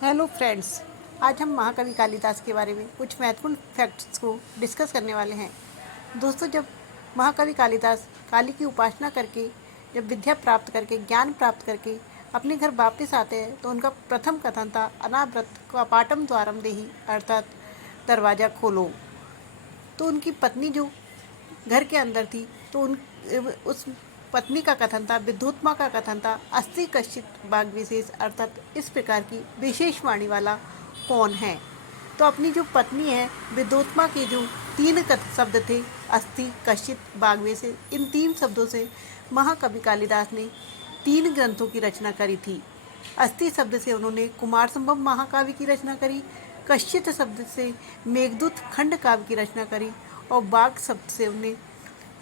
Hello friends. आज हम महाकवि कालिदास के बारे में कुछ महत्वपूर्ण फैक्ट्स को डिस्कस करने वाले हैं। दोस्तों, जब महाकवि कालिदास काली की उपासना करके, जब विद्या प्राप्त करके, ज्ञान प्राप्त करके अपने घर वापस आते हैं तो उनका प्रथम कथन था अनाव्रत कपाटम द्वारम देहि, अर्थात दरवाज़ा खोलो। तो उनकी पत्नी जो घर के अंदर थी, तो उस पत्नी का कथन था, विद्युत्मा का कथन था, अस्ति कश्चित बाग विशेष, अर्थात इस प्रकार की विशेष वाणी वाला कौन है। तो अपनी जो पत्नी है विद्युत्मा के जो तीन शब्द थे, अस्ति कश्चित बाग विशेष, इन तीन शब्दों से महाकवि कालिदास ने तीन ग्रंथों की रचना करी थी। अस्ति शब्द से उन्होंने कुमार संभव महाकाव्य की रचना करी, कश्चित शब्द से मेघदूत खंड काव्य की रचना करी और बाघ शब्द से उन्होंने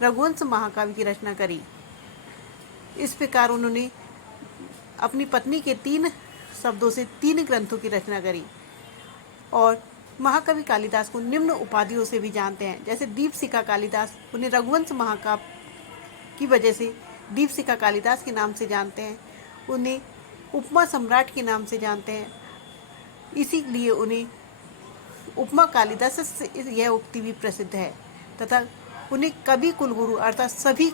रघुवंश महाकाव्य की रचना करी। इस प्रकार उन्होंने अपनी पत्नी के तीन शब्दों से तीन ग्रंथों की रचना करी। और महाकवि कालिदास को निम्न उपाधियों से भी जानते हैं, जैसे दीपशिखा कालिदास, उन्हें रघुवंश महाकाव्य की वजह से दीपशिखा कालिदास के नाम से जानते हैं। उन्हें उपमा सम्राट के नाम से जानते हैं, इसीलिए उन्हें उपमा कालिदास से यह उक्ति भी प्रसिद्ध है। तथा उन्हें कवि कुलगुरु, अर्थात सभी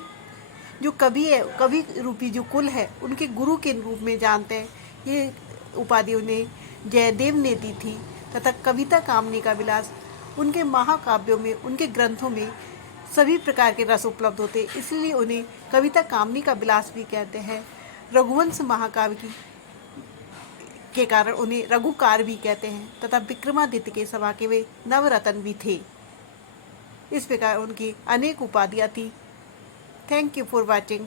जो कवि है, कवि रूपी जो कुल है, उनके गुरु के रूप में जानते हैं। ये उपाधि उन्हें जयदेव ने दी थी। तथा कविता कामनी का विलास, उनके महाकाव्यों में, उनके ग्रंथों में सभी प्रकार के रस उपलब्ध होते, इसलिए उन्हें कविता कामनी का विलास भी कहते हैं। रघुवंश महाकाव्य के कारण उन्हें रघुकार भी कहते हैं। तथा विक्रमादित्य के सभा के वे नवरत्न भी थे। इस प्रकार उनकी अनेक उपाधियाँ थी। Thank you for watching.